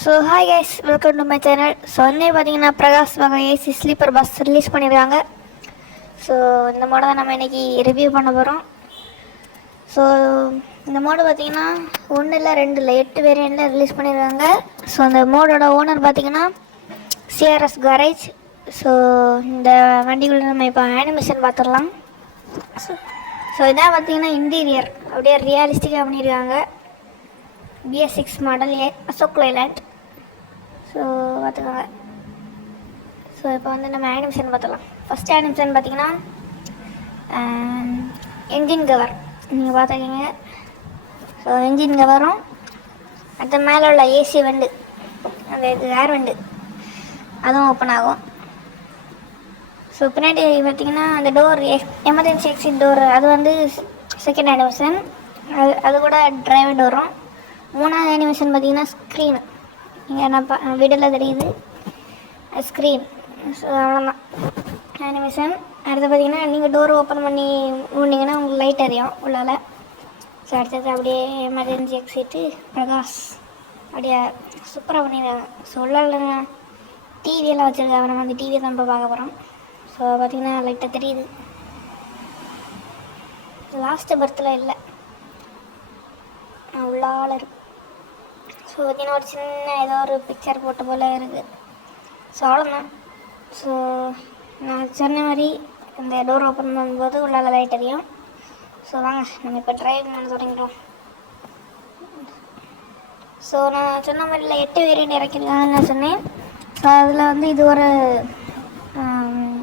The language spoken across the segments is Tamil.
So hi guys, welcome to my channel. So வந்து பார்த்தீங்கன்னா பிரகாஷ் வகை ஏசி ஸ்லீப்பர் பஸ் ரிலீஸ் பண்ணியிருக்காங்க. ஸோ இந்த மோடை தான் நம்ம இன்றைக்கி ரிவ்யூ பண்ண போகிறோம். ஸோ இந்த மோடு பார்த்தீங்கன்னா 1 இல்லை 2 இல்லை 8 வேரியண்ட்டில் ரிலீஸ் பண்ணியிருக்காங்க. ஸோ அந்த மோடோட ஓனர் பார்த்தீங்கன்னா சிஆர்எஸ் கரேஜ். ஸோ இந்த வண்டிக்குள்ளே நம்ம இப்போ அனிமேஷன் பார்த்துடலாம். ஸோ இதான் பார்த்தீங்கன்னா இன்டீரியர் அப்படியே ரியலிஸ்டிக்காக பண்ணியிருக்காங்க. BS6 model Ashok Leyland. So பார்த்துக்கோங்க. ஸோ இப்போ வந்து நம்ம அனிமேஷன் பார்த்துக்கலாம். ஃபஸ்ட் அனிமேஷன் பார்த்தீங்கன்னா என்ஜின் கவர் நீங்கள் பார்த்துக்கிங்க. ஸோ என்ஜின் கவரும் அடுத்த மேலே உள்ள ஏசி வண்டு, அந்த இது ஏர் வண்டு அதுவும் ஓப்பன் ஆகும். ஸோ பின்னாடி பார்த்திங்கன்னா அந்த டோர் எமர்ஜென்சி எக்ஸிட் டோர் அது வந்து செகண்ட் அனிமேஷன். அது கூட டிரைவர் டோரும். மூணாவது அனிமேஷன் பார்த்திங்கன்னா ஸ்க்ரீனு. இங்கே நான் வீடியோவில் தெரியுது ஸ்க்ரீன். ஸோ அவ்வளோதான் அனிமேஷன். அடுத்து பார்த்திங்கன்னா நீங்கள் டோர் ஓப்பன் பண்ணி விட்டிங்கன்னா உங்களுக்கு லைட் எரியும் உள்ளால். ஸோ அடுத்தது அப்படியே எமர்ஜென்சி எக்ஸிட்டு பிரகாஷ் அப்படியே சூப்பராக பண்ணிடுறாங்க. ஸோ உள்ள டிவியெல்லாம் வச்சுருக்காங்க. நம்ம அந்த டிவியை தான் இப்போ பார்க்க போகிறோம். ஸோ பார்த்திங்கன்னா லைட்டாக தெரியுது. லாஸ்ட்டு பர்த்தில் இல்லை, உள்ளால் இருக்குது. ஸோ பார்த்திங்கன்னா ஒரு சின்ன ஏதோ ஒரு பிக்சர் போட்ட போல் இருக்குது. ஸோ அவ்வளோதான். ஸோ நான் சொன்ன மாதிரி இந்த டோர் ஓப்பன் பண்ணும்போது உள்ளால லைட் எரியும். ஸோ வாங்க நம்ம இப்போ ட்ரைவ் பண்ண தொடங்கிடுவோம். ஸோ நான் சொன்ன மாதிரில 8 வேரியண்ட் இறக்கிருக்காங்கன்னு நான் சொன்னேன். ஸோ அதில் வந்து இது ஒரு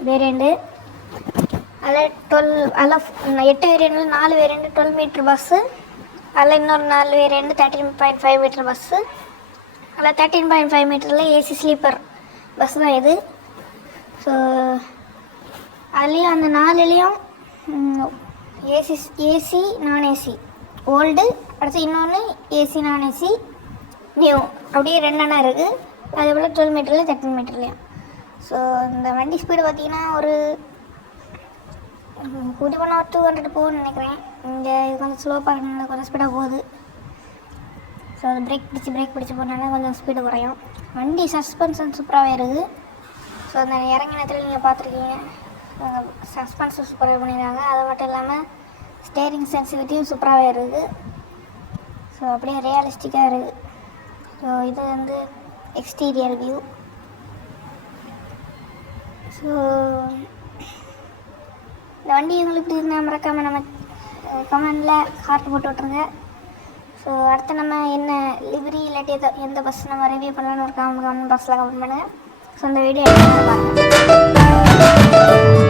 வேரியண்ட்டு. அதில் 8 வேரியண்ட்டில் 4 வேரியண்ட்டு 12 மீட்ரு பஸ்ஸு. அதில் இன்னொரு 4 வேரியண்ட் 13.5 மீட்டர் பஸ்ஸு. அதில் 13.5 மீட்டரில் ஏசி ஸ்லீப்பர் பஸ் தான் இது. ஸோ அதுலேயும் அந்த 4லேயும் ஏசி நான் ஏசி ஓல்டு, அடுத்து இன்னொன்று ஏசி நான் ஏசி நியூ, அப்படியே 2 அண்ணா இருக்குது. அதே போல் 12 மீட்டர்லேயும் 13 மீட்டர்லேயும். ஸோ இந்த வண்டி ஸ்பீடு பார்த்திங்கன்னா ஒரு கூட்டி போனால் ஒரு 200 போகுதுன்னு நினைக்கிறேன். இங்கே இது கொஞ்சம் ஸ்லோப்பாக இருக்கனால கொஞ்சம் ஸ்பீடாக போகுது. ஸோ அது பிரேக் பிடிச்சி போனாலும் கொஞ்சம் ஸ்பீடு குறையும். வண்டி சஸ்பென்ஷன் சூப்பராகவே இருக்குது. ஸோ அந்த இறங்கின இடத்துல நீங்கள் பார்த்துருக்கீங்க, சஸ்பென்ஷன் சூப்பராக பண்ணியிருக்காங்க. அது மட்டும் இல்லாமல் ஸ்டேரிங் சென்சிட்டிவிட்டியும் சூப்பராகவே இருக்குது. ஸோ அப்படியே ரியலிஸ்டிக்காக இருக்குது. ஸோ இது வந்து எக்ஸ்டீரியர் வியூ. ஸோ இந்த வண்டி உங்களுக்கு இப்படி இருந்தால் மறக்காமல் நம்ம கமெண்டில் ஹார்ட் போட்டு விட்ருங்க. ஸோ அடுத்து நம்ம என்ன லிவரி இல்லாட்டி எந்த பஸ் நம்ம ரிவ்யூ பண்ணலான்னு ஒரு கமெண்ட் பாக்ஸில் கமெண்ட் பண்ணுங்கள். ஸோ இந்த வீடியோ பாருங்கள்.